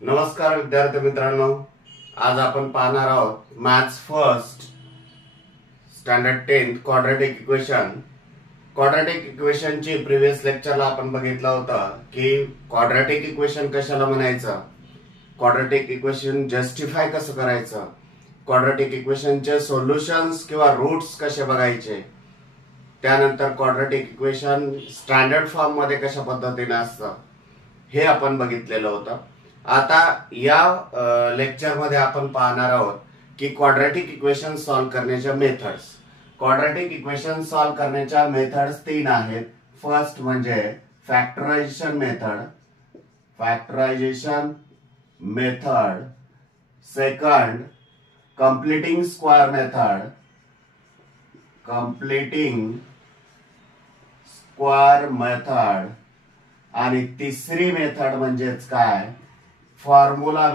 नमस्कार विद्यार्थी मित्रांनो, आज आपण पाहणार आहोत maths first standard 10 quadratic equation. Quadratic इक्वेशनची प्रीवियस लेक्चरला आपण बघितलं होतं की क्वाड्रॅटिक इक्वेशन कशाला म्हणायचं, क्वाड्रॅटिक इक्वेशन जस्टिफाय कसं करायचं, क्वाड्रॅटिक इक्वेशनचे सोल्युशन्स किंवा रूट्स कसे बघायचे, त्यानंतर क्वाड्रॅटिक इक्वेशन स्टँडर्ड फॉर्म मध्ये कशा पद्धतीने असतं हे आपण बघितलेलं होतं. आता या लेक्चर मध्ये आपण पाहणार आहोत की क्वाड्रॅटिक इक्वेशन सॉल्व्ह करण्याच्या मेथड्स. क्वाड्रॅटिक इक्वेशन सॉल्व्ह करण्याच्या मेथड्स 3 आहेत. फर्स्ट म्हणजे factorisation method, second completing square method, आणि तिसरी मेथड म्हणजेच काय, फॉर्म्युला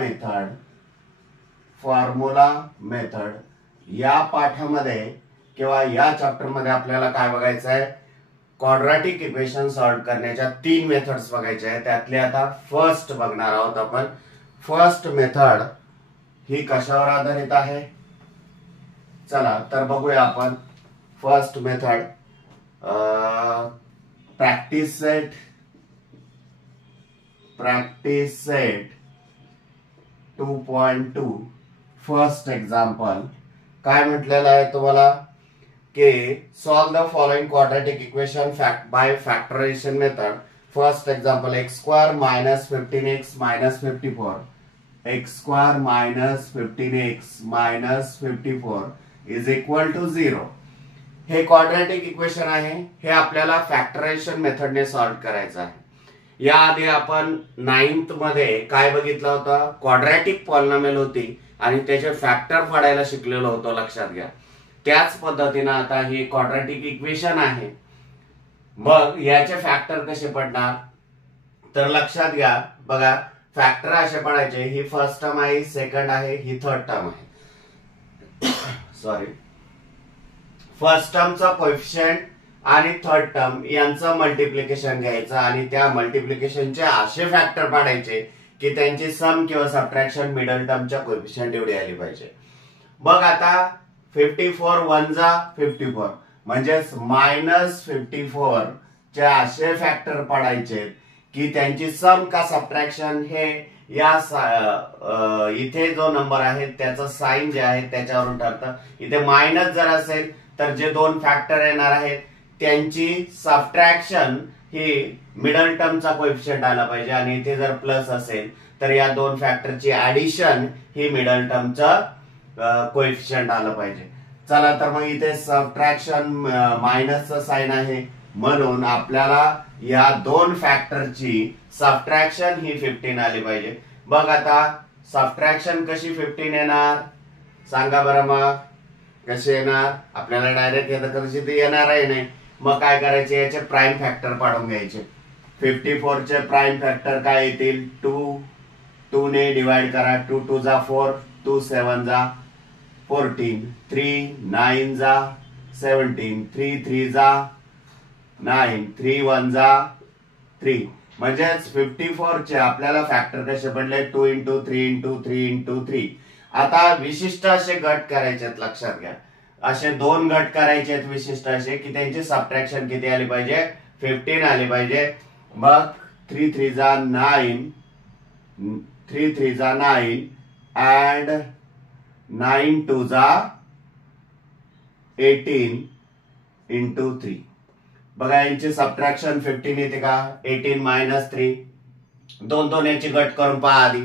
मेथड. या पाठामध्ये किंवा या चॅप्टर मध्ये आपल्याला काय बघायचं आहे, क्वाड्रॅटिक इक्वेशन सॉल्व्ह करण्याच्या 3 मेथड्स बघायच्या आहेत. त्यातले आता फर्स्ट बघणार आहोत आपण. फर्स्ट मेथड ही कशावर आधारित आहे, चला तर बघूया आपण. First method practice set 2.2. First example काय म्हटलेलं आहे तुम्हाला की solve the following quadratic equation by factorisation method. First example x² - 15x - 54, x² - 15x - 54 is equal to 0. हे क्वाड्रॅटिक इक्वेशन आहे. हे आपल्याला फॅक्टरायझेशन मेथडने सॉल्व्ह करायचं आहे. याआधी आपण 9th मध्ये काय बघितलं होतं, क्वाड्रॅटिक पॉलिनॉमियल होती आणि त्याचे फॅक्टर पाडायला शिकलेलो होतो, लक्षात घ्या. त्याच पद्धतीने आता ही क्वाड्रॅटिक इक्वेशन आहे. मग याचे फॅक्टर कसे पडणार तर लक्षात घ्या, बघा फॅक्टर असे पडायचे, ही फर्स्ट टर्म आहे, सेकंड आहे, ही थर्ड टर्म आहे. सॉरी, फर्स्ट टर्मचा कोएफिशिएंट आणि थर्ड टर्म यांचं मल्टिप्लिकेशन घ्यायचं आणि त्या मल्टिप्लिकेशनचे असे फॅक्टर पाडायचे की त्यांची सम किंवा सबट्रॅक्शन मिडल टर्मच्या कोएफिशिएंट एवढी आली पाहिजे. बघ आता 54 1 जा 54 म्हणजे -54 चे असे फॅक्टर पाडायचे की त्यांची सम का सबट्रॅक्शन हे या इथे जो नंबर आहे त्याचं साइन जे आहे त्याच्यावरून ठरतं. इथे मायनस जर असेल तर जे दोन फॅक्टर येणार आहेत त्यांची सबट्रॅक्शन ही मिडल टर्मचा कोएफिशिएंट आला पाहिजे, आणि इथे जर प्लस असेल तर या दोन फॅक्टरची ऍडिशन ही मिडल टर्मचा कोएफिशिएंट आलं पाहिजे. चला तर मग इथे सबट्रॅक्शन मायनसचं साइन आहे म्हणून आपल्याला या दोन फॅक्टरची सबट्रॅक्शन ही 15 आली पाहिजे. बघ आता सबट्रॅक्शन कशी 15 येणार सांगा बरं. मग कशी येणार, आपल्याला डायरेक्ट येतं कशी ती येणार आहे नाही. मग काय करायचे, याचे प्राइम फॅक्टर पाडून घ्यायचे. 54 चे प्राइम फॅक्टर काय येतील, 2 ने डिवाइड करा, 2 2 जा 4, 2 7 जा 14, 3 9 जा 17, 3 3 जा 9, 3 1 जा 3. म्हणजेच 54 चे आपल्याला फॅक्टर कसे पडले, 2 × 3 × 3 × 3. आता विशिष्ट असे गट करायचे आहेत, लक्षात घ्या. असे 2 गट करायचे आहेत विशिष्ट असे की त्यांची सबट्रॅक्शन किती आली पाहिजे, 15 आली पाहिजे. मग 3 3 जा 9, 3 3 जा 9 and 9 2 जा 18 × 3. बघा यांची सबट्रॅक्शन 15 येते का, 18 - 3. 2 2 याची गट करून पहा आधी.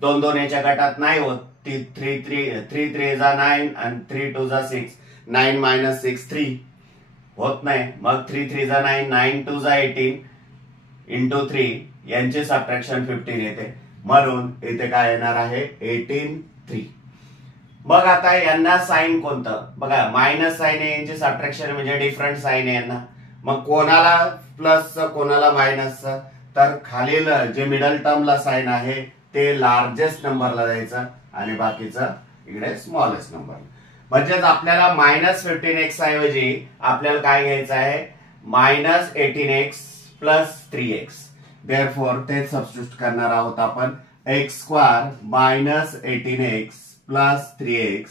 2 2 याच्या गटात नाही होत. 3 3 जा 9 आणि 3 2 जा 6, 9 - 6 3 होत नाही. मग 3 3 जा 9, 9 2 जा 18 × 3 यांचे सबट्रॅक्शन 15 येते म्हणून इथे काय येणार आहे 18 3. मग आता यांना साइन कोणतं, बघा मायनस साइन आहे, यांचे सबट्रॅक्शन म्हणजे डिफरंट साइन आहे यांना. मग कोणाला प्लसचं कोणाला मायनसचं, तर खालील जे मिडल टर्मला साइन आहे ते लार्जेस्ट नंबरला द्यायचं आणि बाकीचं इकडे स्मॉलेस्ट नंबर. म्हणजेच आपल्याला -15x ऐवजी आपल्याला काय घ्यायचं आहे, -18x + 3x. देयरफॉर ते सबस्टिट्यूट करणार आहोत आपण x square minus 18x plus 3x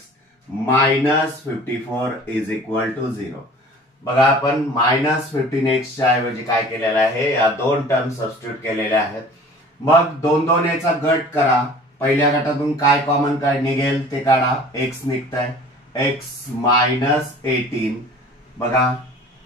minus 54 is equal to 0. बघा आपण मायनस 15x च्या ऐवजी काय केलेलं आहे, या दोन टर्म सबस्टिट्यूट केलेल्या आहेत. मग दोन दोन याचा गट करा. पहिल्या गटातून काय कॉमन काय निघेल ते काढा. x निघताय x minus 18. बघा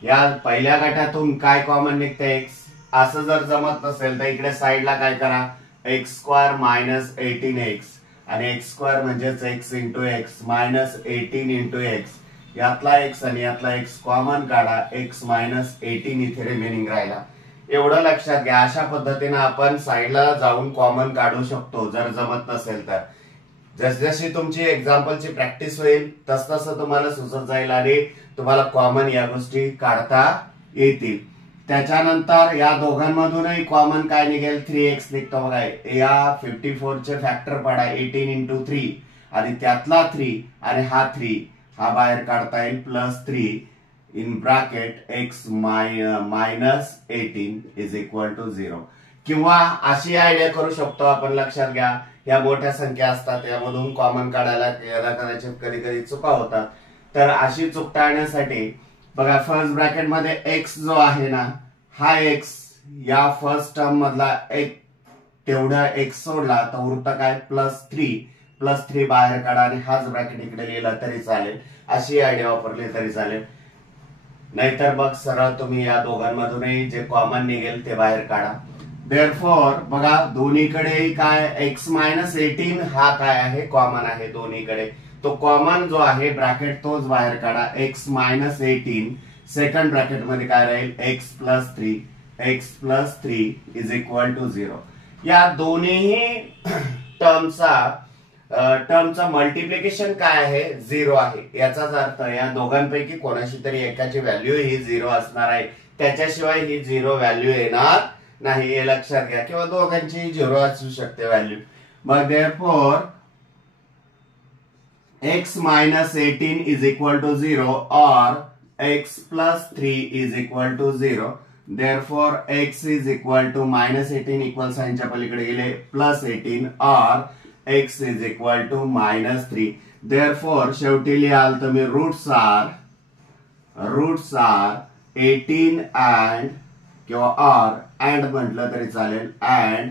या पहिल्या गटातून काय कॉमन निघतंय x. असं जर जमत नसेल तर इकडे साईडला काय करा, एक्स स्क्वायर मायनस 18x आणि एक्स स्क्वायर म्हणजेच x into x minus 18 into x. यातला x आणि यातला x कॉमन काढा. x मायनस 18 इथे रिमेनिंग राहिला. एवढं लक्षात घ्या. अशा पद्धतीने आपण साईडला जाऊन कॉमन काढू शकतो जर जमत नसेल तर. जसजशी तुमची एक्झाम्पलची प्रॅक्टिस होईल तसतसं तुम्हाला सुचत जाईल आणि तुम्हाला कॉमन या गोष्टी काढता येतील. त्याच्यानंतर या दोघांमधूनही कॉमन काय निघेल, 3x निघतो. बघा या 54 चे फॅक्टर पाडा 18 इंटू 3 आणि त्यातला 3 आणि हा 3 हा बाहेर काढता येईल plus 3 in bracket x minus 18 is equal to 0. किंवा अशी आयडिया करू शकतो आपण. लक्षात घ्या या मोठ्या संख्या असतात यामधून कॉमन काढायला कदाचित कधी कधी चुका होतात. तर अशी चूक टाळण्यासाठी बघा फर्स्ट ब्रॅकेट मध्ये x जो आहे ना हा x या फर्स्ट टर्म मधला एक तेवढा x सोडला तर उरतं काय प्लस 3 बाहेर काढा आणि हाच ब्रॅकेट इकडे लिहिला तरी चालेल. अशी आयडिया वापरली तरी चालेल. नाहीतर मग सरळ तुम्ही या दोघांमधूनही जे कॉमन निघेल ते बाहेर काढा. देअरफॉर बघा दोन्हीकडे काय x मायनस 18 हा काय आहे कॉमन आहे दोन्हीकडे. तो कॉमन जो आहे ब्रॅकेट तोच बाहेर काढा. x मायनस 18 सेकंड ब्रॅकेट मध्ये काय राहील x plus 3 is equal to 0. या दोन्ही टर्मचा मल्टिप्लिकेशन काय आहे 0 आहे. याचाच अर्थ या दोघांपैकी कोणाशी तरी एकाची व्हॅल्यू ही 0 असणार आहे. त्याच्याशिवाय ही 0 व्हॅल्यू येणार नाही हे लक्षात घ्या. किंवा दोघांची 0 असू शकते व्हॅल्यू. मग therefore x minus 18 is equal to 0 or x plus 3 is equal to 0. Therefore x is equal to minus 18 equal sign च्या पलीकडे गेले plus 18 or x is equal to minus 3. Therefore शेवटी लिहाल तुम्ही roots are 18 and किंवा or and म्हटलं तरी चालेल and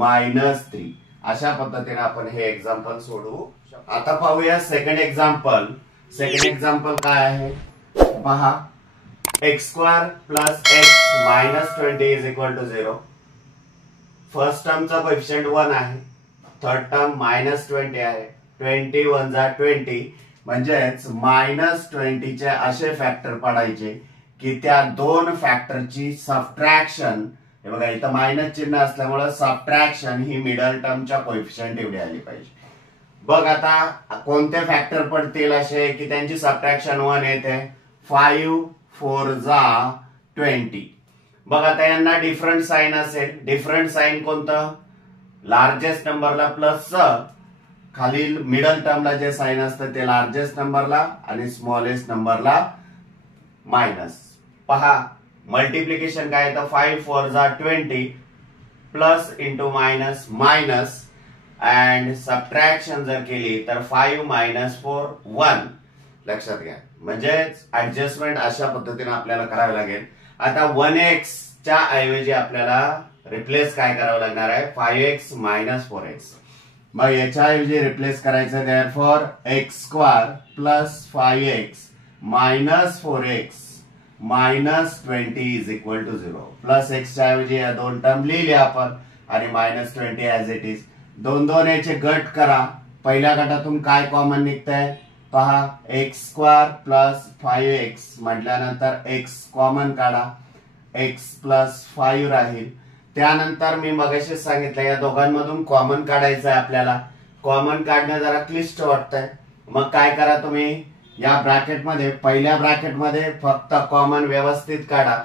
minus 3. अशा पद्धतीने आपण हे एक्झाम्पल सोडवू. आता पाहूया सेकंड एक्झाम्पल. सेकंड एक्झाम्पल काय आहे पहा. X square plus X minus 20 is equal to 0. First टर्मचा कोएफिशियंट 1 आहे. थर्ड टर्म मायनस 20 आहे. 20 1 जा 20 म्हणजेच मायनस 20 चे असे फॅक्टर पडायचे की त्या दोन फॅक्टरची सबट्रॅक्शन. हे बघा इथं मायनस चिन्ह असल्यामुळे सबट्रॅक्शन ही मिडल टर्मच्या कोएफिशियंट एवढी आली पाहिजे. बघ आता कोणते फॅक्टर पडतील असे की त्यांची सबट्रॅक्शन 1 येते. 5 4 जा 20. बघ आता यांना डिफरंट साइन असेल. डिफरंट साइन कोणतं, लार्जेस्ट नंबरला प्लस खालील मिडल टर्मला जे साइन असतं ते लार्जेस्ट नंबरला आणि स्मॉलेस्ट नंबरला मायनस. पहा मल्टिप्लिकेशन काय तर 5 4 जा 20 plus into minus minus and subtraction जर केली तर 5 मायनस 4 1. लक्षात घ्या म्हणजे ऍडजस्टमेंट अशा पद्धतीने आपल्याला करावी लागेल. आता 1x च्या ऐवजी आपल्याला रिप्लेस काय करावं लागणार आहे 5x मायनस 4x. मग याच्या ऐवजी रिप्लेस करायचं. Therefore x square plus 5x minus 4x minus 20 is equal to 0. Plus x च्या ऐवजी या दोन टर्म लिहिले आपण आणि मायनस 20 ऍज इट इज. दोन दोन याचे गट करा. पहिल्या गटातून काय कॉमन निघतंय पहा. एक्स स्क्वायर प्लस 5x म्हटल्यानंतर x कॉमन काढा. x प्लस 5 राहील. त्यानंतर मी मगाशी सांगितलं या दोघांमधून कॉमन काढायचं आहे आपल्याला. कॉमन काढणं जरा क्लिष्ट वाटतंय. मग काय करा तुम्ही या ब्रॅकेटमध्ये पहिल्या ब्रॅकेटमध्ये फक्त कॉमन व्यवस्थित काढा.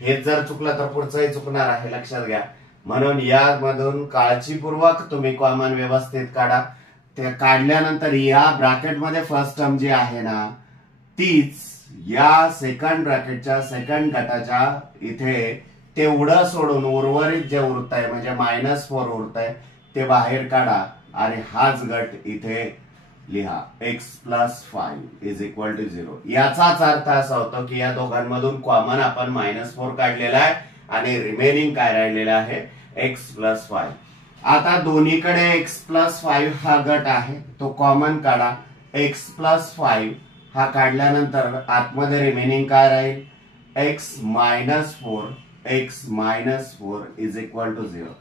हेच जर चुकलं तर पुढचंही चुकणार आहे लक्षात घ्या. म्हणून यामधून काळजीपूर्वक तुम्ही कॉमन व्यवस्थित काढा. ते काढल्यानंतर या ब्रॅकेटमध्ये फर्स्ट टर्म जी आहे ना तीच या सेकंड ब्रॅकेटच्या सेकंड गटाच्या इथे तेवढं सोडून उर्वरित जे उरत आहे म्हणजे -4 उरत आहे ते बाहेर काढा आणि हाच गट इथे लिहा x+5 इज इक्वल टू 0. याचाच अर्थ असा होतो की या दोघांमधून कॉमन आपण -4 काढलेला आहे आणि रिमेनिंग काय राहिलेला आहे x+5. आता दोन्हीकडे x+5 हा गट आहे तो कॉमन काढा. x+5 हा काढल्यानंतर आतमध्ये रिमेनिंग काय राहील x-4 इज इक्वल टू 0.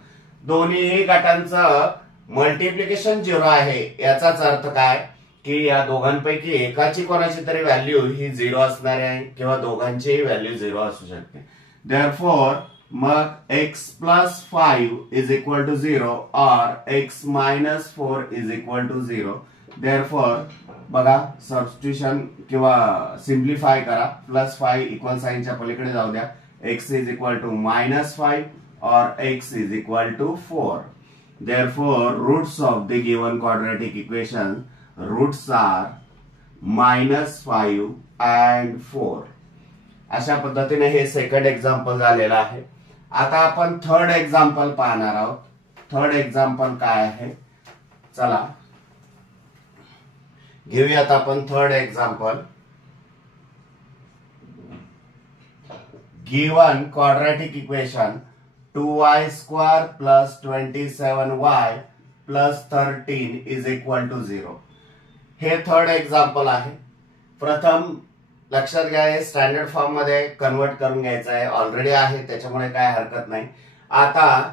दोन्ही गटांचं मल्टिप्लिकेशन 0 आहे. याचाच अर्थ काय की या दोघांपैकी एकाची कोणाची तरी व्हॅल्यू ही 0 असणार आहे किंवा दोघांचीही व्हॅल्यू 0 असू शकते. देअरफॉर मग x+5 इज इक्वल टू 0 और x-4 is equal to 0. Therefore बघा सबस्टिट्यूशन किंवा सिम्प्लिफाय करा. +5 इक्वल साइनच्या पलीकडे जाऊ द्या. x इज इक्वल टू -5 और x is equal to 4. Therefore, roots of the given quadratic equation, roots are -5 and 4. अशा पद्धतीने हे सेकंड एक्झाम्पल झालेलं आहे. आता आपण थर्ड एक्झाम्पल पाहणार आहोत. थर्ड एक्झाम्पल काय आहे चला घेऊयात आपण third example. Given quadratic equation 2y² plus 27y plus 13 is equal to 0. हे थर्ड एक्झाम्पल आहे. प्रथम लक्षात घ्या हे स्टँडर्ड फॉर्म मध्ये कन्वर्ट करून घ्यायचं आहे. ऑलरेडी आहे त्याच्यामुळे काय हरकत नाही. आता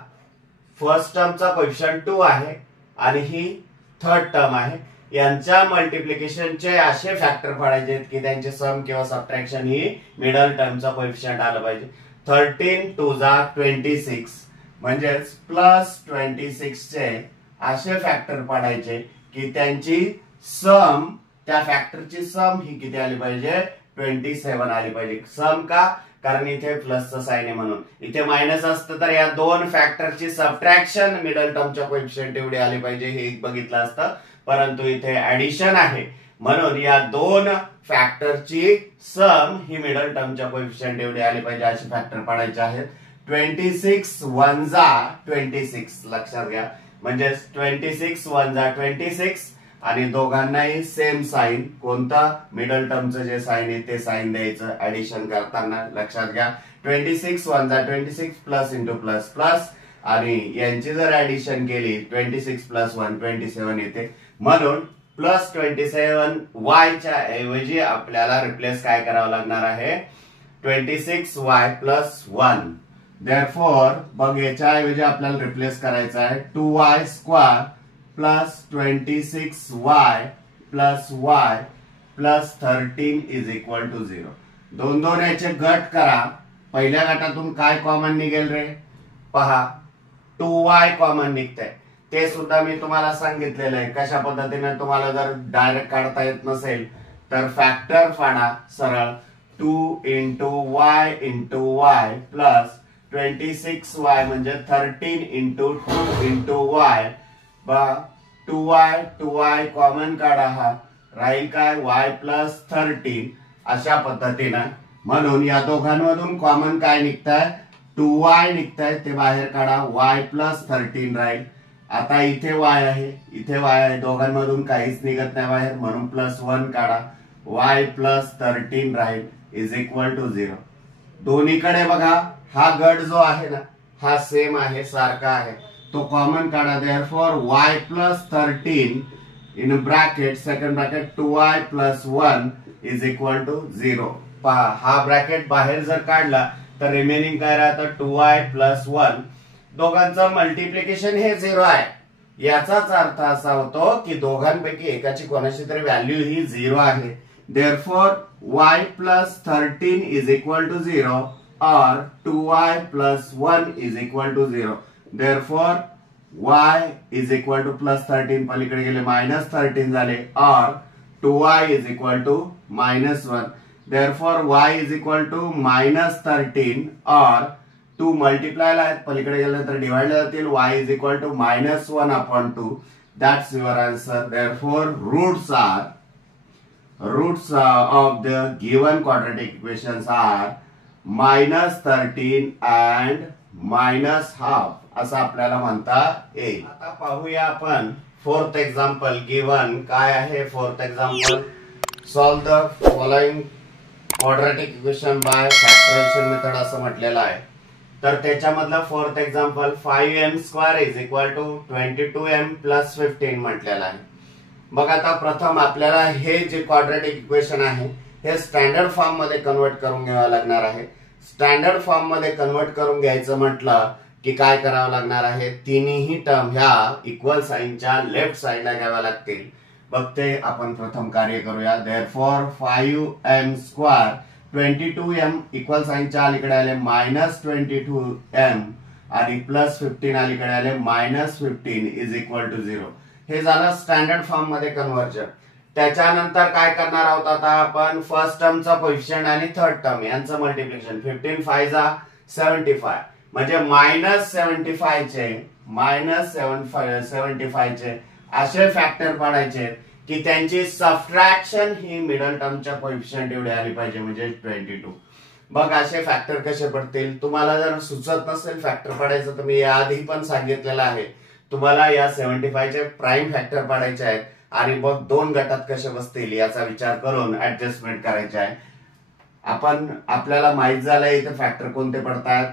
फर्स्ट टर्मचा कोएफिशियंट 2 आहे आणि ही थर्ड टर्म आहे. यांच्या मल्टिप्लिकेशनचे असे फॅक्टर पाडायचे की त्यांचे सम किंवा सबट्रॅक्शन ही मिडल टर्मचा कोएफिशियंट आलं पाहिजे. 13 2 जा 26 म्हणजेच +26 चे असे फॅक्टर पाडायचे की त्यांची सम त्या फॅक्टरची सम ही किती आली पाहिजे 27 आली पाहिजे. सम का कारण इथे प्लसचं साइन आहे म्हणून. इथे मायनस असतं तर या दोन फॅक्टरची सबट्रॅक्शन मिडल टर्मच्या कोएफिशियंट एवढी आली पाहिजे हे बघितलं असतं. परंतु इथे ऍडिशन आहे म्हणून या दोन फॅक्टरची सम ही मिडल टर्मच्या कोएफिशियंट एवढी आली पाहिजे असे फॅक्टर पाडायचे आहेत. 26 1 जा 26 लक्षात घ्या म्हणजे 26 1 जा 26 आणि दोघांनाही सेम साइन कोणता मिडल टर्मचं जे साइन आहे ते साइन द्यायचं ऍडिशन करताना. लक्षात घ्या 26 1 जा 26 प्लस इंटू प्लस प्लस आणि यांची जर ऍडिशन केली 26 + 1 27 येते. म्हणून +27y च्या ऐवजी आपल्याला रिप्लेस काय करावं लागणार आहे 26y + 1. देअरफॉर बघ याच्या ऐवजी आपल्याला रिप्लेस करायचं आहे 2y² + 26y + y + 13 is equal to 0. दोन दोन याचे गट करा. पहिल्या गटातून काय कॉमन निघेल रे पहा 2y कॉमन निघतंय. ते सुद्धा मी तुम्हाला सांगितलेलं आहे. कशा पद्धतीने तुम्हाला जर डायरेक्ट काढता येत नसेल तर फॅक्टर पाडा सरळ 2 × y × y प्लस 26y म्हणजे 13 × 2 × y. 2y कॉमन काढा हा राहील काय y + 13 अशा पद्धतीने. म्हणून या दोघांमधून कॉमन काय निघतंय 2y निघतंय ते बाहेर काढा y + 13 राहील. आता इथे y आहे इथे y आहे दोघांमधून काहीच निघत नाही बाहेर म्हणून +1 काढा y + 13 राहील इज इक्वल टू 0. दोन्हीकडे बघा हा गट जो आहे ना हा सेम आहे सारखा आहे तो कॉमन काढा. Therefore y + 13 in bracket second bracket 2y + 1 is equal to 0. पहा हा ब्रॅकेट बाहेर जर काढला तर रिमेनिंग काय राहतं 2y + 1. दोघांचं मल्टिप्लिकेशन हे 0 आहे. याचाच अर्थ असा होतो की दोघांपैकी एकाची कोणाची तरी व्हॅल्यू ही 0 आहे. Therefore y + 13 is equal to 0 और 2y + 1 is equal to 0. Therefore y is equal to +13 पलीकडे गेले -13 झाले और 2y is equal to -1. Therefore y is equal to -13 और 2 मल्टिप्लायला आहेत पलीकडे गेल्यानंतर डिवाइड जातील y is equal to -1/2. That's your answer. Therefore roots of the given quadratic equations are -13 and -1/2 असं आपल्याला म्हणता येईल. आता पाहूया आपण फोर्थ एक्झाम्पल गिवन. काय आहे fourth example? Solve the following quadratic equation by factorisation method असं म्हटलेलं आहे. तर त्याच्यामधलं fourth example 5m² is equal to 22m plus 15 म्हटलेलं आहे. मग आता प्रथम आपल्याला हे जे क्वाड्रॅटिक इक्वेशन आहे हे स्टँडर्ड फॉर्म मध्ये कन्वर्ट करून घ्यावं लागणार आहे. स्टँडर्ड फॉर्म मध्ये कन्वर्ट करून घ्यायचं म्हटलं की काय करावं लागणार आहे? तिन्ही टर्म ह्या इक्वल साइनच्या लेफ्ट साइडला घ्याव्या लागतील. बघ ते आपण प्रथम कार्य करूया. देअरफॉर 5m² 22m इक्वल साइनच्या अलीकडे आले -22m आणि प्लस 15 अलीकडे आले -15 इज इक्वल टू 0. हे झालं स्टँडर्ड फॉर्म मध्ये कन्व्हर्जन. त्याच्यानंतर काय करणार आहोत आता आपण? फर्स्ट टर्मचा कोएफिशियंट आणि थर्ड टर्म यांचं मल्टिप्लिकेशन. 15 5 जा 75 म्हणजे -75 चे असे फॅक्टर पाडायचे की त्यांची सबट्रॅक्शन ही मिडल टर्मच्या कोएफिशियंट एवढी आली पाहिजे म्हणजे 22. बघ असे फॅक्टर कसे पडतील? तुम्हाला जर सुचत नसेल फॅक्टर पाडायचं तर मी याआधी पण सांगितलेलं आहे. तुम्हाला या 75 चे प्राइम फॅक्टर पाडायचे आहेत आणि बघ दोन गटात कसे बसतील याचा विचार करून ऍडजस्टमेंट करायचे आहे. आपल्याला माहित झालंय इथे फॅक्टर कोणते पडतात?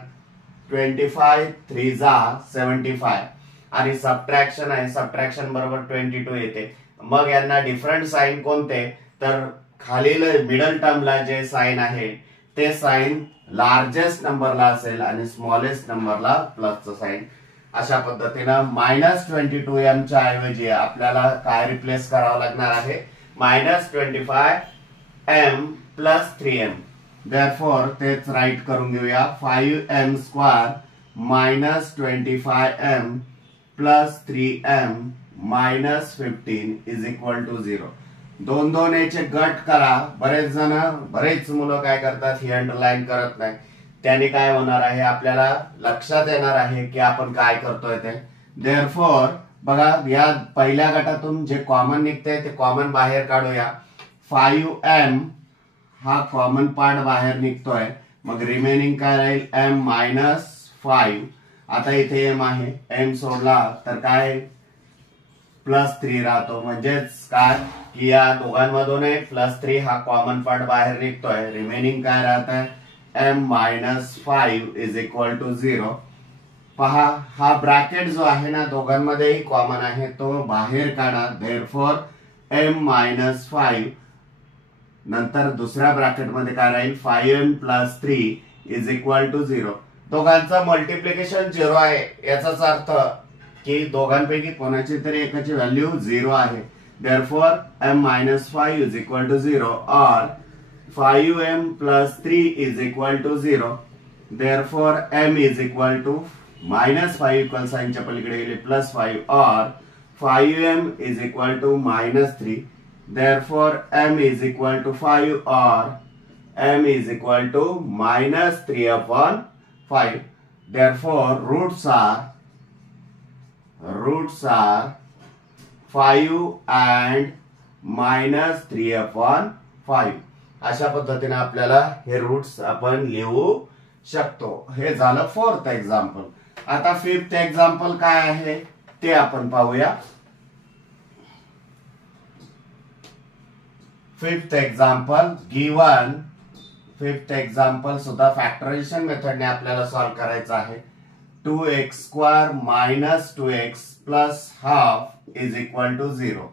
25 3 जा 75 आणि सबट्रॅक्शन आहे. सबट्रॅक्शन बरोबर 22 येते. मग यांना डिफरंट साइन कोणते? तर खालील मिडल टर्मला जे साइन आहे ते साइन लार्जेस्ट नंबरला असेल आणि स्मॉलेस्ट नंबरला प्लसचं साइन. अशा पद्धतीनं -22m च्या ऐवजी आपल्याला काय रिप्लेस करावं लागणार आहे? -25m plus 3m. देअरफॉर तेच राईट करून घेऊया. 5m² -25m plus 3m -15 is equal to 0. दोन दोन याचे गट करा. बरेच मुलं काय करतात? ही अंडरलाईन करत नाही. त्याने काय होणार आहे? आपल्याला लक्षात येणार आहे की आपण काय करतोय ते. देअरफॉर बघा या पहिल्या गटातून जे कॉमन निघते ते कॉमन बाहेर काढूया. 5m हा कॉमन पार्ट बाहेर निघतोय. मग रिमेनिंग काय राहील? m-5. आता इथे m आहे. m सोडला तर काय? +3 राहतो. म्हणजेच काय की या दोघांमधून +3 हा कॉमन पार्ट बाहेर निघतोय. रिमेनिंग काय राहत आहे? m-5 is equal to 0. पहा हा ब्रॅकेट जो आहे ना दोघांमध्येही कॉमन आहे तो बाहेर काढा. देअरफॉर m-5 नंतर दुसऱ्या ब्रॅकेट मध्ये काय राहील? 5m + 3 is equal to 0. दोघांचं मल्टिप्लिकेशन 0 आहे. याचाच अर्थ की दोघांपैकी कोणाची तरी एकाची व्हॅल्यू 0 आहे. Therefore m-5 is equal to 0 और 5m + 3 is equal to 0. Therefore m is equal to -5 equal साइनच्या पलीकडे गेले +5 और 5m is equal to -3. Therefore m is equal to 5 or m is equal to -3/5. Therefore roots are 5 and -3/5. अशा पद्धतीने आपल्याला हे roots आपण लिहू शकतो. हे झालं फोर्थ एक्झाम्पल. आता फिफ्थ एक्झाम्पल काय आहे ते आपण पाहूया. Fifth example given. Fifth example सुद्धा फॅक्टरायझेशन मेथडने आपल्याला सॉल्व्ह करायचं आहे. 2x² - 2x + ½ is equal to 0.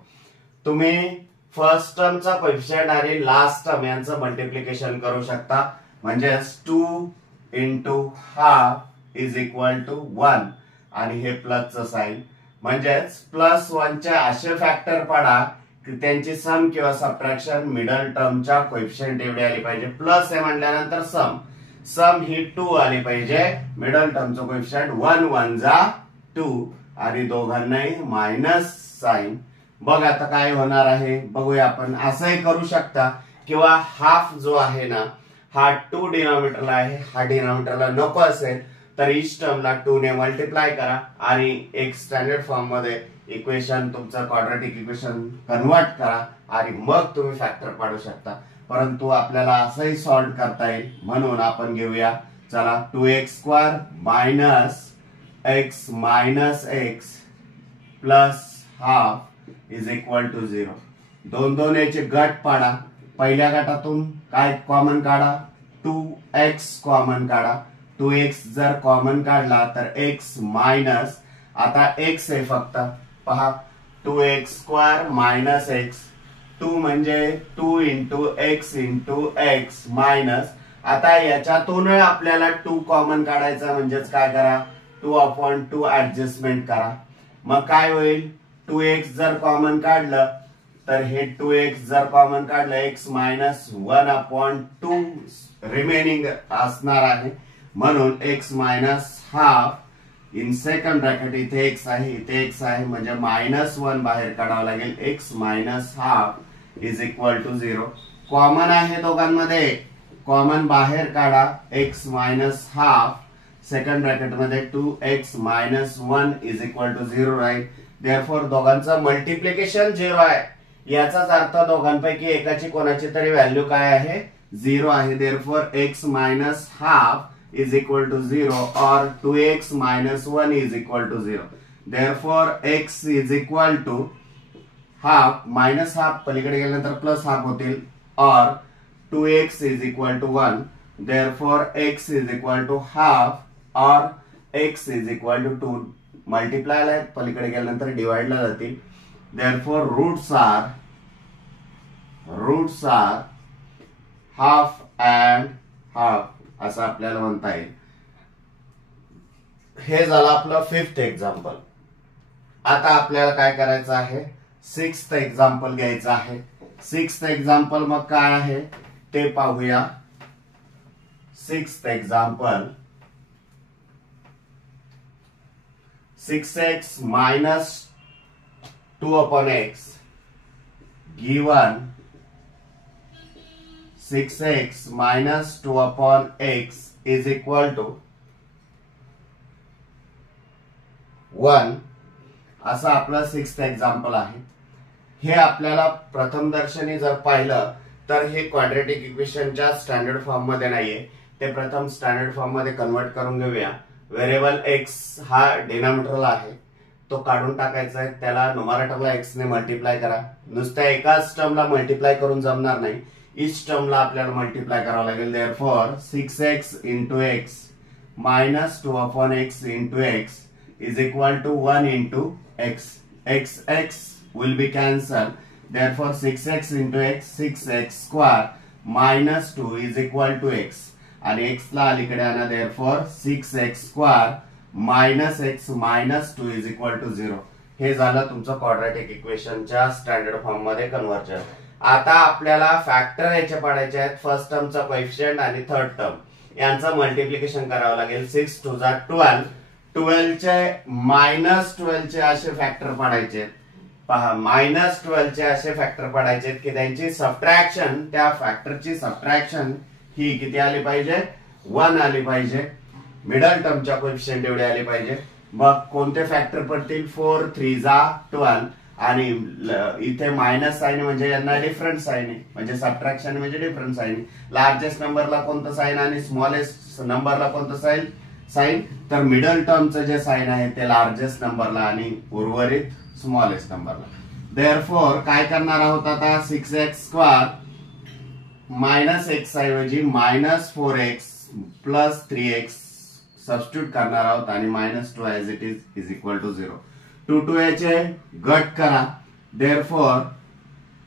तुम्ही फर्स्ट टर्मचा कोएफिशियंट आणि लास्ट टर्म यांचं मल्टिप्लिकेशन करू शकता. म्हणजेच 2 × ½ इज इक्वल टू 1 आणि हे प्लसचं साइन. म्हणजेच +1 चे असे फॅक्टर पाडा की त्यांची सम किंवा सबट्रॅक्शन मिडल टर्मच्या कोएफिशियंट एवढी आली पाहिजे. प्लस आहे म्हटल्यानंतर सम ही 2 आली पाहिजे. मिडल टर्मचं कोएफिशियंट 1 1 जा 2 आणि दोघांनाही मायनस साइन. बघ आता काय होणार आहे बघूया आपण. असंही करू शकता किंवा हाफ जो आहे ना हा 2 डिनॉमिनेटरला आहे. हा डिनॉमिनेटरला नको असेल तर ईच टर्मला 2 ने मल्टिप्लाय करा आणि एक स्टँडर्ड फॉर्म मध्ये इक्वेशन तुमचं क्वाड्रॅटिक इक्वेशन कन्वर्ट करा आणि मग तुम्ही फॅक्टर पाडू शकता. परंतु आपल्याला असंही सॉल्व्ह करता येईल म्हणून आपण घेऊया. चला 2x² - x minus x plus half is equal to 0. दोन दोन याचे गट पाडा. पहिल्या गटातून काय कॉमन काढा, 2x कॉमन काढा. 2x जर कॉमन काढला तर x मायनस, आता x आहे फक्त, पहा 2x स्क्वेअर मायनस एक्स. 2 म्हणजे 2 into x into x minus, आता याच्यातून आपल्याला 2 कॉमन काढायचा, म्हणजेच काय करा, 2/2 ऍडजस्टमेंट करा. मग काय होईल, 2x जर कॉमन काढलं तर हे 2x जर कॉमन काढलं x मायनस 1/2 रिमेनिंग असणार आहे. म्हणून x minus half in second bracket, इथे x आहे इथे x आहे, म्हणजे -1 बाहेर काढावं लागेल. x minus half is equal to 0. Common आहे दोघांमध्ये, कॉमन बाहेर काढा. x minus half second bracket मध्ये 2x minus 1 is equal to 0 राहील. देअरफॉर दोघांचं मल्टिप्लिकेशन 0 आहे. याचाच अर्थ दोघांपैकी एकाची कोणाची तरी व्हॅल्यू काय आहे, 0 आहे. Therefore x minus half is equal to 0 और 2x minus 1 is equal to 0. Therefore x is equal to half, minus half पलीकडे गेल्यानंतर प्लस हाफ होतील, और 2x is equal to 1. Therefore x is equal to half और x is equal to 2. Multiply ला पलीकडे गेल्यानंतर divide ला जातील. Therefore roots are half and half असं आपल्याला म्हणता येईल. हे झालं आपलं 5th एक्झाम्पल. आता आपल्याला काय करायचं आहे, 6th एक्झाम्पल घ्यायचं आहे. 6th एक्झाम्पल मग काय आहे ते पाहूया. 6th example, 6x minus 2/x given 6x minus 2/x is equal to 1. असं आपलं 6th एक्झाम्पल आहे. हे आपल्याला प्रथम दर्शनी जर पाहिलं तर हे क्वाड्रेटिक इक्वेशनच्या स्टँडर्ड फॉर्म मध्ये नाहीये, ते प्रथम स्टँडर्ड फॉर्म मध्ये कन्वर्ट करून घेऊया. व्हेरिएबल x हा डिनॉमिनेटरला आहे, तो काढून टाकायचा आहे. त्याला न्यूमरेटरला x ने मल्टिप्लाय करा. नुसत्या एकाच टर्मला मल्टिप्लाय करून जमणार नाही, इच टर्मला आपल्याला मल्टिप्लाय करावं लागेल. Therefore 6x into x minus 2/x into x is equal to 1 into x. x will be cancelled. Therefore 6x into x, 6x square minus 2 is equal to x. आणि x ला अलीकडे आणा. therefore 6x square minus x minus 2 is equal to 0. हे झालं तुमचं quadratic इक्वेशनच्या standard form मध्ये conversion. आता आपल्याला फॅक्टर याचे पाडायचे आहेत. फर्स्ट टर्मचा कोएफिशियंट आणि थर्ड टर्म यांचं मल्टिप्लिकेशन करावं लागेल. 6 2 जा 12, 12 चे मायनस 12 चे असे फॅक्टर पाडायचे. पहा, मायनस 12 चे असे फॅक्टर पडायचे की त्यांची सबट्रॅक्शन, त्या फॅक्टरची सबट्रॅक्शन ही किती आली पाहिजे, 1 आली पाहिजे. मिडल टर्मच्या कोएफिशियंट एवढे आले पाहिजे. मग कोणते फॅक्टर पडतील, 4 3 जा 12, आणि इथे मायनस साइन म्हणजे यांना डिफरंट साइन आहे, म्हणजे सबट्रॅक्शन म्हणजे डिफरंट साइन. लार्जेस्ट नंबरला कोणतं साइन आणि स्मॉलेस्ट नंबरला कोणतं साइन, तर मिडल टर्मचं जे साइन आहे ते लार्जेस्ट नंबरला आणि उर्वरित स्मॉलेस्ट नंबरला. देअरफॉर काय करणार आहोत आता, 6x स्क्वेअर मायनस एक्स ऐवजी minus 4x plus 3x substitute करणार आहोत आणि minus 2 as it is equal to 0. 2 2 याचे गट करा. देअरफॉर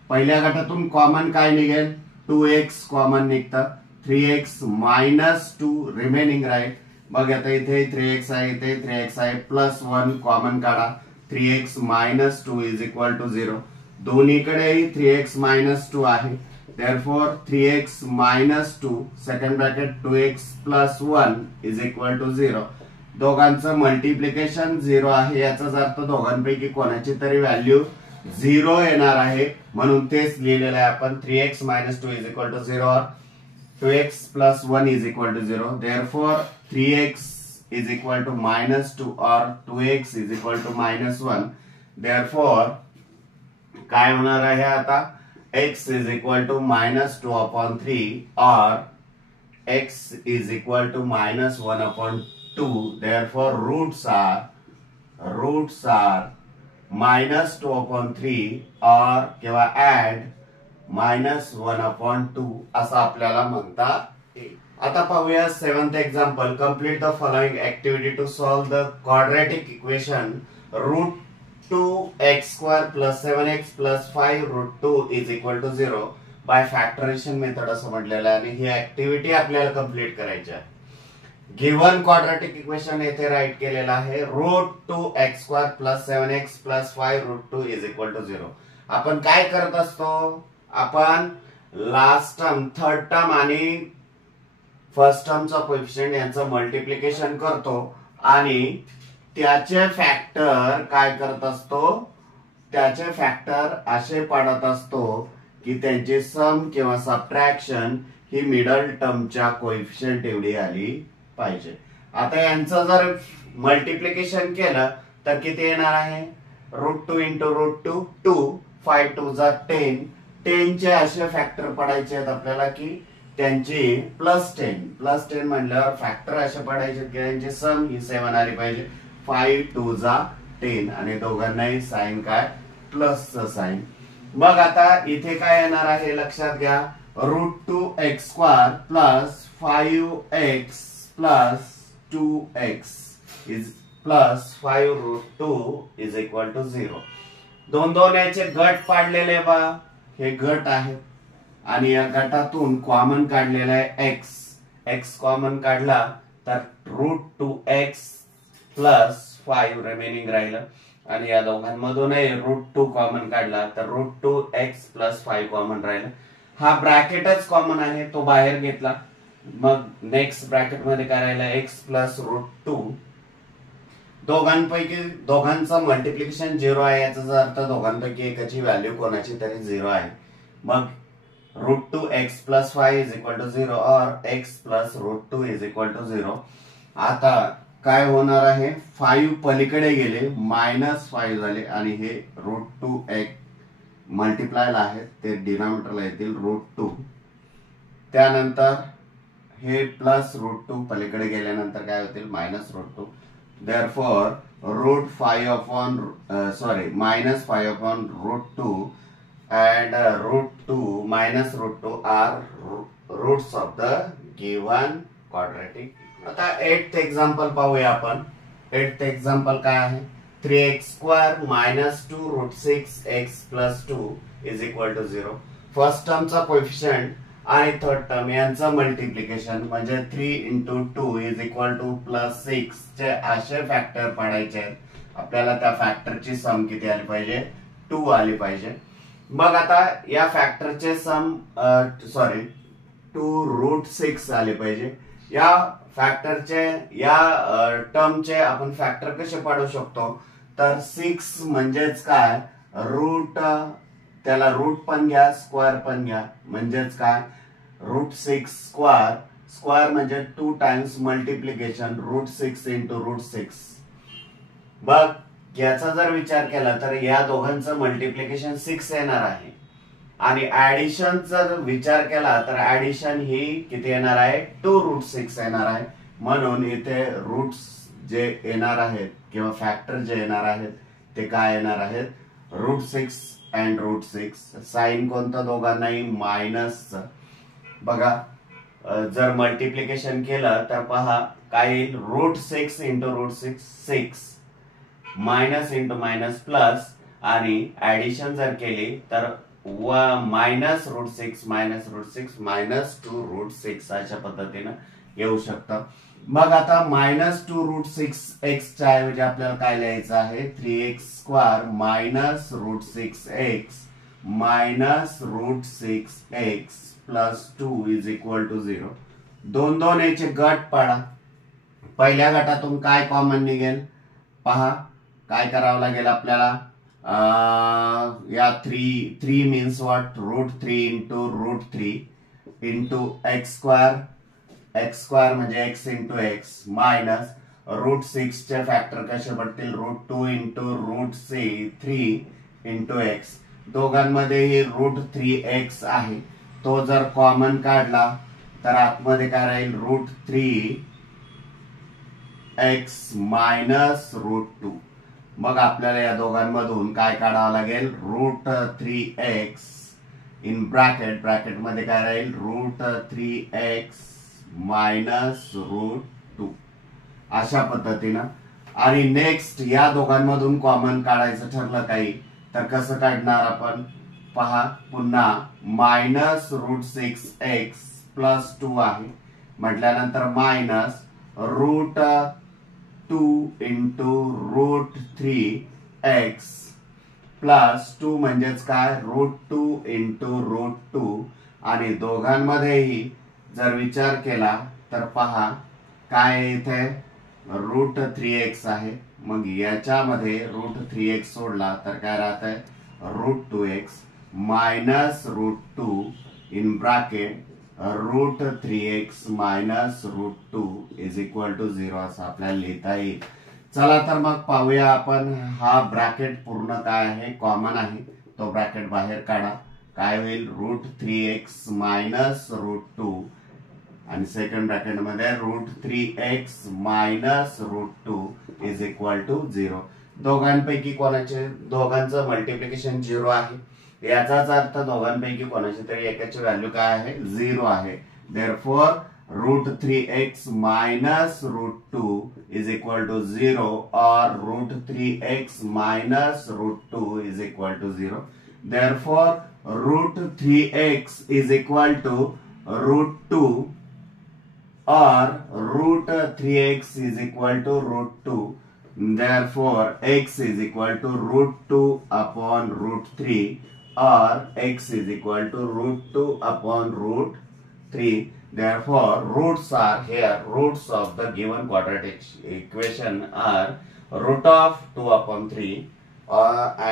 पहिल्या गटातून कॉमन काय निघेल, 2x कॉमन निघतं, 3x मायनस 2 रिमेनिंग राहील. बघ आता इथे 3x आहे, इथे 3x आहे, प्लस 1 कॉमन काढा. 3x minus 2 is equal to 0. दोन्हीकडेही 3x मायनस 2 आहे. Therefore 3x minus 2 second bracket 2x plus 1 is equal to 0. दोघांचं मल्टिप्लिकेशन 0 आहे, याचाच अर्थ दोघांपैकी कोणाची तरी व्हॅल्यू 0 येणार आहे, म्हणून तेच लिहिलेलं आहे आपण. 3x minus 2 is equal to 0 or 2x plus 1 is equal to 0. Therefore 3x is equal to minus 2 or 2x is equal to minus 1. Therefore काय होणार आहे आता, x is equal to minus 2/3 or x is equal to minus 1/2. 2. Therefore roots are -2/3 or किंवा add -1/2 असं आपल्याला म्हणता येईल. आता पाहूया 7th example. Complete the following activity to solve the quadratic equation √2x² + 7x + 5√2 = 0 by factorisation method असं म्हटलेलं आहे आणि ही ऍक्टिव्हिटी आपल्याला कंप्लीट करायची आहे. गिव्हन क्वाड्रॅटिक इक्वेशन येथे राईट केलेलं आहे √2x² + 7x + 5√2 = 0. आपण काय करत असतो, आपण लास्ट टर्म, थर्ड टर्म आणि फर्स्ट टर्मचा कोएफिशिएंट यांचं मल्टिप्लिकेशन करतो आणि त्याचे फॅक्टर काय करत असतो, त्याचे फॅक्टर असे पाडत असतो की त्यांची सम किंवा सबट्रॅक्शन ही मिडल टर्मच्या कोएफिशिएंट एवढी आली पाहिजे. आता यांचं जर मल्टिप्लिकेशन केलं तर किती येणार आहे, √2 × √2 2, 5 × 2 = 10. 10 चे असे फॅक्टर पडायचे आहेत आपल्याला की त्यांची +10 म्हणल्यावर फॅक्टर असे पडायचे की त्यांची सम ही 7 आली पाहिजे. 5 × 2 = 10 आणि दोघांनाही साइन काय, प्लसचं साइन. मग आता इथे काय येणार आहे लक्षात घ्या, √2x² + 5x + 2x + 5√2 = 0. दोन याचे गट पाडलेले बा, हे गट आहेत आणि या गटातून कॉमन काढलेला आहे x कॉमन काढला तर √2x + 5 रिमेनिंग राहिलं आणि या दोघांमधूनही √2 कॉमन काढला तर √2x + 5 कॉमन राहिलं. हा ब्रॅकेटच कॉमन आहे तो बाहेर घेतला. मग नेक्स्ट ब्रॅकेट मध्ये काय राहिलं, x + √2. दोघांचं मल्टिप्लिकेशन 0 आहे, याचा अर्थ दोघांपैकी एकाची व्हॅल्यू कोणाची तरी 0 आहे. मग √2x + 5 = 0 और x + √2 = 0. आता काय होणार आहे, 5 पलीकडे गेले, -5 झाले आणि हे √2x मल्टिप्लायला आहेत ते डिनॉमिनेटरला येतील √2. त्यानंतर हे +√2 पलीकडे गेल्यानंतर काय होतील, -√2. Therefore -5/√2 and -√2 are roots of the given quadratic. आता 8th एक्झाम्पल पाहूया आपण. 8th एक्झाम्पल काय आहे, 3x² - 2√6x + 2 = 0. फर्स्ट टर्मचा कोएफिशिएंट आणि थर्ड टर्म यांचं मल्टिप्लिकेशन म्हणजे 3 × 2 = +6 चे असे फॅक्टर पाडायचे आहेत आपल्याला. त्या फॅक्टरची सम किती आली पाहिजे, 2 आली पाहिजे. मग आता या फॅक्टरचे सम 2√6 आले पाहिजे. या फॅक्टरचे या टर्मचे आपण फॅक्टर कसे पाडू शकतो, तर 6 म्हणजेच काय, त्याला रूट पण घ्या, स्क्वेअर पण घ्या, म्हणजेच काय, √6 स्क्वेअर म्हणजे 2 टाइम्स मल्टिप्लिकेशन √6 × √6. बघ याचा जर विचार केला तर या दोघांचं मल्टिप्लिकेशन 6 येणार आहे आणि ऍडिशनचा जर विचार केला तर ऍडिशन ही किती येणार आहे, 2√6 येणार आहे. म्हणून इथे रूट्स जे येणार आहेत किंवा फॅक्टर जे येणार आहेत ते काय येणार आहेत, √6 and √6. साइन कोणतं दोघांनाही मायनसचं. बघा जर मल्टिप्लिकेशन केलं तर पहा काय येईल, √6 × √6 6, मायनस × मायनस प्लस आणि ऍडिशन जर केली तर -√6 -√6 अशा पद्धतीनं येऊ शकतं. मग आता -2√6x च्या ऐवजी आपल्याला काय लिहायचं आहे, 3x² -√6x -√6x + 2 = 0. दोन याचे गट पाडा. पहिल्या गटातून काय कॉमन निघेल पहा, काय करावं लागेल आपल्याला, या 3 मीन्स व्हॉट, √3 × √3 × x² म्हणजे x × x मायनस √6 चे फॅक्टर कसे पडतील, √2 × √3 × x. दोघांमध्ये √3x आहे, तो जर कॉमन काढला तर आतमध्ये काय राहील, √3 एक्स मायनस रूट 2. मग आपल्याला या दोघांमधून काय काढावं लागेल, रूट 3x इन ब्रॅकेट मध्ये काय राहील, रूट 3x मायनस रूट 2. अशा पद्धतीनं. आणि नेक्स्ट या दोघांमधून कॉमन काढायचं ठरलं काही तर कसं काढणार आपण पहा. पुन्हा मायनस रूट 6x प्लस 2 आहे म्हटल्यानंतर minus root 2 into root 3x plus 2 म्हणजेच काय रूट 2 इंटू रूट 2. आणि दोघांमध्येही जर विचार केला तर पहा काय इथे रूट 3x आहे. मग याच्यामध्ये रूट 3x सोडला तर काय राहत आहे root 2x minus root 2 in bracket root 3x minus root 2 is equal to 0 असं आपल्याला लिहिता येईल. चला तर मग पाहूया आपण हा ब्रॅकेट पूर्ण काय आहे कॉमन आहे तो ब्रॅकेट बाहेर काढा. काय होईल रूट 3x मायनस रूट 2 आणि सेकंड ब्रॅकेट मध्ये root 3x minus root 2 is equal to 0. दोघांपैकी कोणाचे दोघांचं मल्टिप्लिकेशन 0 आहे. याचाच अर्थ दोघांपैकी कोणाची तरी एकाची व्हॅल्यू काय आहे 0 आहे. Therefore root 3x minus root 2 is equal to 0 और root 3x minus root 2 is equal to 0. Therefore root 3x is equal to root 2 or root 3x is equal to root 2. Therefore, x is equal to root 2 upon root 3 or x is equal to root 2 upon root 3. Therefore, roots are here. Roots of the given quadratic equation are root of 2 upon 3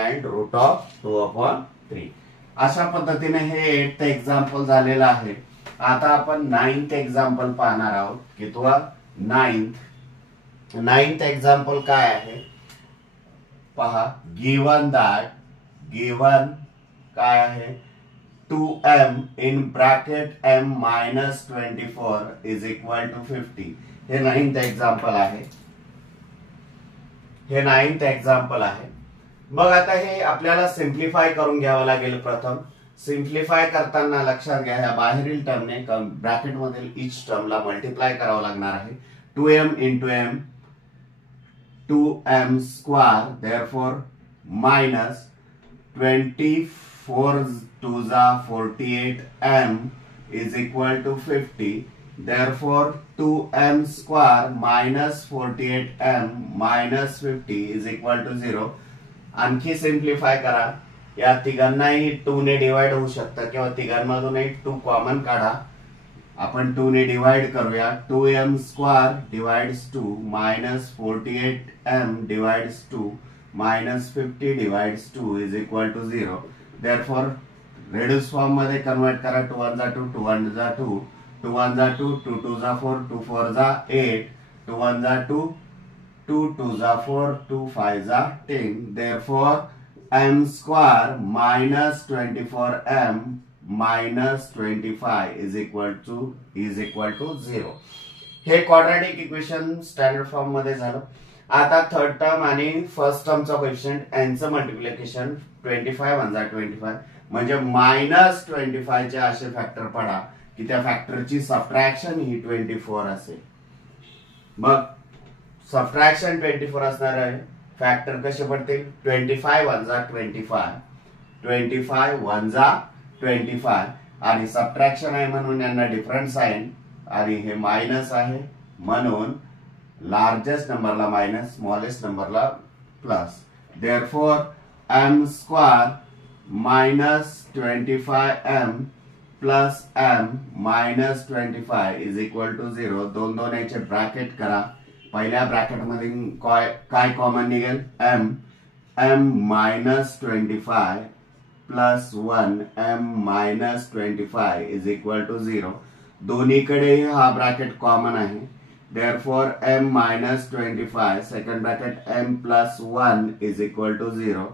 and root of 2 upon 3. अशा पद्धतीने हे 8th example झालेलं आहे. आता आपण 9th example पाहणार आहोत की तो 9th एक्झाम्पल काय आहे पहा. गिवन काय आहे 2m in bracket m minus 24 is equal to 50. हे 9th एक्झाम्पल आहे. मग आता हे आपल्याला सिम्प्लिफाय करून घ्यावं लागेल. प्रथम सिम्प्लिफाय करताना लक्षात घ्या ह्या बाहेरील टर्मने ब्रॅकेट मधील इच टर्मला मल्टिप्लाय करावं लागणार आहे. 2m into m 2m square therefore minus 24 2 जा 48m is equal to 50. Therefore 2m square minus 48m minus 50 is equal to 0. आणखी सिम्प्लिफाय करा. या तिघांनाही 2 ने डिवाइड होऊ शकतं किंवा तिघांमधूनही 2 कॉमन काढा. आपण 2 ने डिवाइड करूया. 2m स्क्वायर divides 2 minus 48m divides 2 minus 50 divides 2 is equal to 0. Therefore reduce form मध्ये कन्वर्ट करा. 2 1 जा 2 2 1 जा 2 2 1 जा 2 2 2 जा 4 2 4 जा 8 2 1 जा 2 2 2 जा 4 2 5 जा 10. Therefore m square minus 24m minus 25 is equal to 0. हे क्वाड्रॅटिक इक्वेशन स्टँडर्ड फॉर्म मध्ये झालं. आता थर्ड टर्म आणि फर्स्ट टर्मचा कोएफिशिएंट यांचं मल्टिप्लिकेशन 25 1 जा 25 म्हणजे मायनस 25 चे असे फॅक्टर पडा की त्या फॅक्टरची सबट्रॅक्शन ही 24 असेल. मग सबट्रॅक्शन 24 असणार आहे. फॅक्टर कसे पडतील 25 1 जा 25 25 1 जा 25 आणि सबट्रॅक्शन आहे म्हणून यांना डिफरंट साइन आणि हे मायनस आहे म्हणून लार्जेस्ट नंबरला मायनस स्मॉलेस्ट नंबरला plus. Therefore m square minus 25m plus m minus 25 is equal to 0. दोन दोन याचे ब्रॅकेट करा. पहिल्या ब्रॅकेट मध्ये काय कॉमन निघेल m minus 25 plus 1 m minus 25 is equal to 0. दोन्हीकडे हा ब्रॅकेट कॉमन आहे. Therefore m minus 25 second bracket m plus 1 is equal to 0.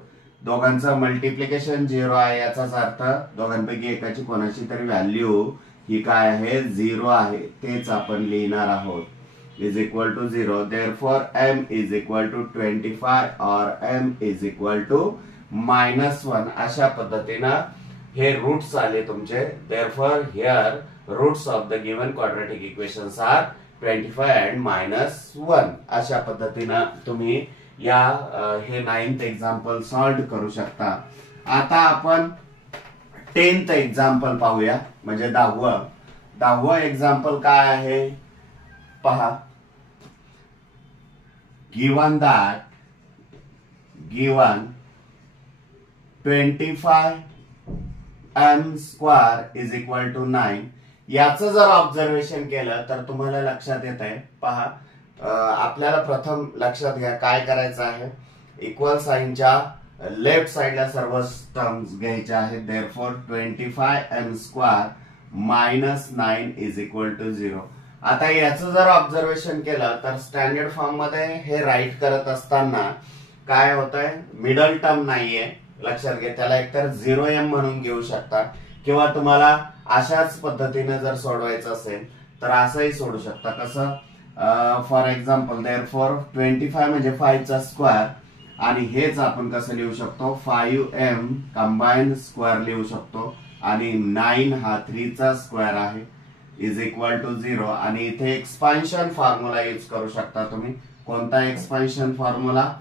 दोघांचं मल्टिप्लिकेशन 0 आहे. याचाच अर्थ दोघांपैकी एकाची कोणाची तरी व्हॅल्यू ही काय आहे 0 आहे. तेच आपण लिहिणार आहोत. is equal to 0. Therefore m is equal to 25 or m is equal to -1. अशा पद्धतीनं हे रूट्स आले तुमचे. Therefore here roots of the given quadratic equations are 25 and -1. अशा पद्धतीनं तुम्ही या हे 9th एक्झाम्पल सॉल्व करू शकता. आता आपण 10th एक्झाम्पल पाहूया, म्हणजे 10वं एक्झाम्पल काय आहे पहा. given 25 m square is equal to 9. याचं जर ऑब्झर्वेशन केलं तर तुम्हाला लक्षात येत आहे पहा. आपल्याला प्रथम लक्षात घ्या काय करायचं आहे. इक्वल साइनच्या लेफ्ट साइडला सर्व टर्म्स घ्यायच्या आहेत. Therefore 25 m square -9 is equal to 0. आता याचं जर ऑब्झर्वेशन केलं तर स्टँडर्ड फॉर्म मध्ये हे राईट करत असताना काय होत आहे, मिडल टर्म नाहीये लक्षात घ्या. त्याला एकतर 0m म्हणून घेऊ शकता किंवा तुम्हाला अशाच पद्धतीने जर सोडवायचं असेल तर असंही सोडू शकता. कसं, फॉर एक्झाम्पल देअरफॉर 25 म्हणजे 5 चा स्क्वेअर आणि हेच आपण कसं लिहू शकतो 5m कंबाईन स्क्वेअर लिहू शकतो आणि 9 हा 3 चा स्क्वेअर आहे इज इक्वल टू 0. आणि इथे एक्सपान्शन फॉर्म्युला यूज करू शकता तुम्ही. कोणता एक्सपान्शन फॉर्म्युला,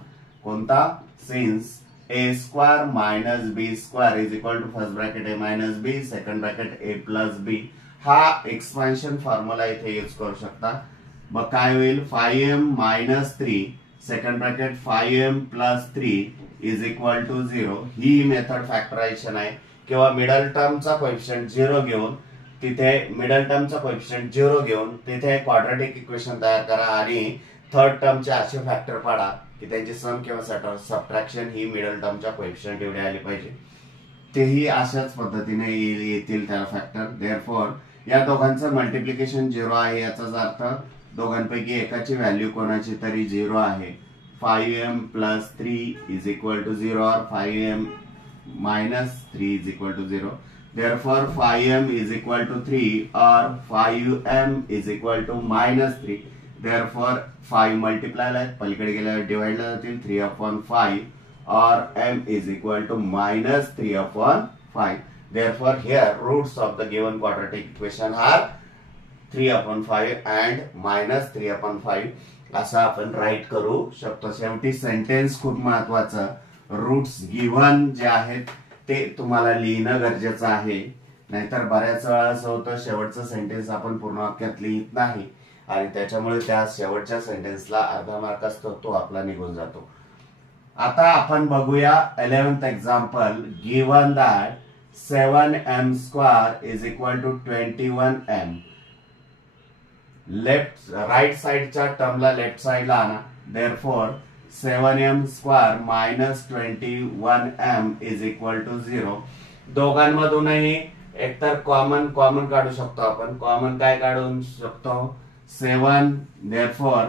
कोणता, since a square minus b square is equal to first bracket a minus b second bracket a plus b. हा एक्सपान्शन फॉर्म्युला इथे यूज करू शकता. मग काय होईल 5m minus 3 second bracket 5m plus 3 is equal to 0. ही method factorisation आहे. किंवा मिडल टर्मचा कोएफिशियंट 0 घेऊन तिथे क्वाड्रॅटिक इक्वेशन तयार करा आणि थर्ड टर्मचे असे फॅक्टर पाडा की त्यांची सम किंवा सबट्रॅक्शन ही मिडल टर्मच्या कोएफिशियंट एवढे आले पाहिजे. तेही अशाच पद्धतीने येतील त्याला फॅक्टर. देअरफॉर या दोघांचं मल्टिप्लिकेशन 0 आहे. याचाच अर्थ दोघांपैकी एकाची व्हॅल्यू कोणाची तरी 0 आहे. 5m plus 3 is equal to 0 or 5m minus 3 is equal to 0. Therefore 5m is equal to 3 or 5m is equal to -3. Therefore 5 multiply पलीकडे गेल्यावर डिवाइड जातील 3/5 or m is equal to -3/5. Therefore here roots of the given quadratic equation are 3/5 and -3/5 असं आपण right करू शकतो. शेवटी sentence खूप महत्वाचं. रूट्स गिव्हन जे आहेत ते तुम्हाला लिहिणं गरजेचं आहे. नाहीतर बऱ्याच वेळा असं होतं शेवटचं सेंटेन्स आपण पूर्ण वाक्यात लिहित नाही आणि त्याच्यामुळे त्या शेवटच्या सेंटेन्सला अर्धा मार्क असतो तो आपला निघून जातो. आता आपण बघूया 11th example. Given that 7m square is equal to 21m. Right साइडच्या टर्मला लेफ्ट साइडला आणा. Therefore 7m square -21m is equal to 0. दोघांमधूनही एकतर कॉमन काढू शकतो आपण. कॉमन काय काढू शकतो 7. देअरफॉर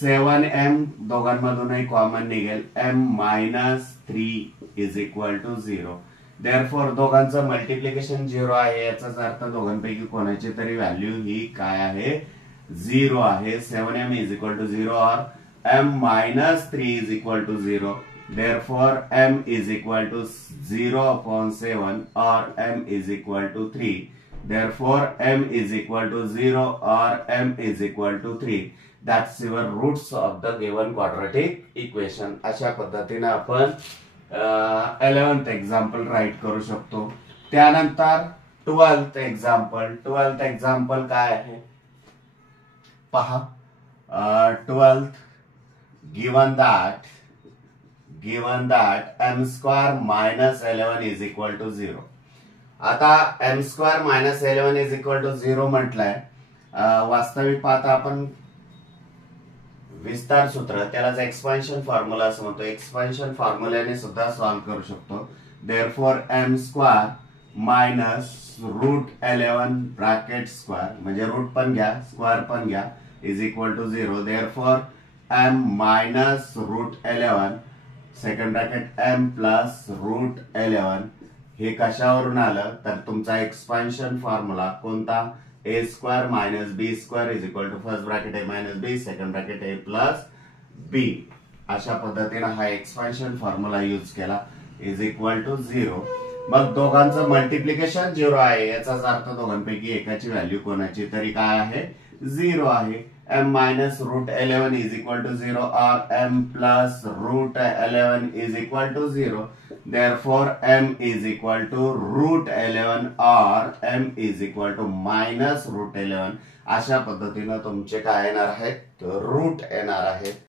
7m दोघांमधूनही कॉमन निघेल. m -3 is equal to 0. Therefore दोघांचं मल्टिप्लिकेशन 0 आहे. याचाच अर्थ दोघांपैकी कोणाची तरी व्हॅल्यू ही काय आहे 0 आहे. 7m is equal to 0 or m -3 is equal to 0. Therefore m is equal to 0/7 or m is equal to 3. Therefore m is equal to 0 or m is equal to 3. That's your roots of the given quadratic equation. अशा पद्धतीने आपण 11th example right करू शकतो. त्यानंतर 12th example काय आहे पहा. 12th given that m square -11 is equal to 0. आता m square -11 is equal to 0 म्हटलंय. वास्तविक पाहता आपण विस्तार सूत्र त्यालाच एक्सपान्शन फॉर्म्युला असं म्हणतो. एक्सपान्शन फॉर्म्युल्याने सुद्धा सॉल्व्ह करू शकतो. Therefore m square -√11 bracket square म्हणजे रूट पण घ्या स्क्वेअर पण घ्या is equal to 0. Therefore m -√11 second bracket m +√11 हे कशावरून आलं तर तुमचा एक्सपान्शन फॉर्म्युला कोणता A square minus B square is equal to first bracket A minus B, second bracket A plus B. अशा पद्धतीने हा एक्सपान्शन फॉर्म्युला यूज केला इज इक्वल टू 0. मग दोघांचं मल्टिप्लिकेशन 0 आहे, याचाच अर्थ दोघांपैकी एकाची व्हॅल्यू कोणाची तरी काय आहे 0 आहे. m minus root 11 is equal to 0 or m plus root 11 is equal to 0. Therefore, m is equal to root 11 or m is equal to minus root 11. अशा पद्धतीने तुमचे काय येणार आहेत रूट येणार आहेत.